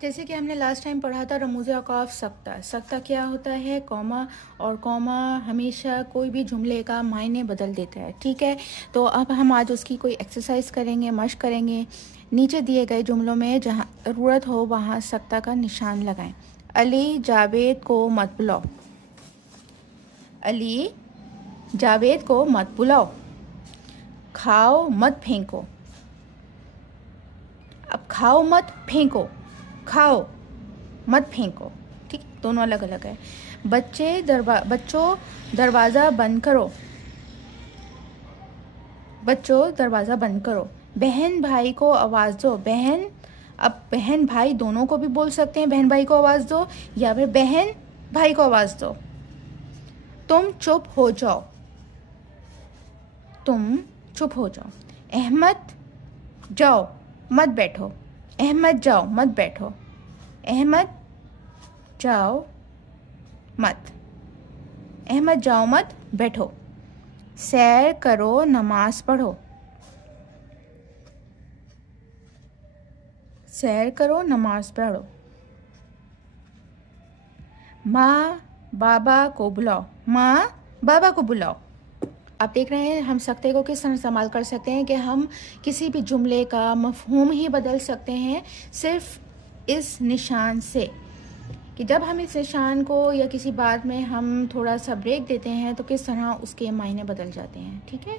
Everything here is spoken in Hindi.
जैसे कि हमने लास्ट टाइम पढ़ा था रमूज़ औक़ाफ़ सख्ता। सख्ता क्या होता है? कॉमा, और कॉमा हमेशा कोई भी जुमले का मायने बदल देता है। ठीक है, तो अब हम आज उसकी कोई एक्सरसाइज करेंगे, मश्क करेंगे। नीचे दिए गए जुमलों में जहाँ ज़रूरत हो वहाँ सख्ता का निशान लगाएं। अली जावेद को मत बुलाओ। अली जावेद को मत बुलाओ। खाओ मत फेंको। अब खाओ मत फेंको, खाओ मत फेंको। ठीक, दोनों अलग अलग है। बच्चों दरवाज़ा बंद करो। बच्चों दरवाज़ा बंद करो। बहन भाई को आवाज़ दो। अब बहन भाई दोनों को भी बोल सकते हैं, बहन भाई को आवाज़ दो या फिर बहन भाई को आवाज़ दो। तुम चुप हो जाओ। तुम चुप हो जाओ। अहमद जाओ मत बैठो। अहमद जाओ मत बैठो। अहमद जाओ मत। अहमद जाओ मत बैठो। सैर करो नमाज पढ़ो। सैर करो नमाज पढ़ो। माँ बाबा को बुलाओ। माँ बाबा को बुलाओ। आप देख रहे हैं हम सख्ते को किस तरह इस्तेमाल कर सकते हैं कि हम किसी भी जुमले का मफ़हूम ही बदल सकते हैं सिर्फ इस निशान से, कि जब हम इस निशान को या किसी बात में हम थोड़ा सा ब्रेक देते हैं तो किस तरह उसके मायने बदल जाते हैं। ठीक है।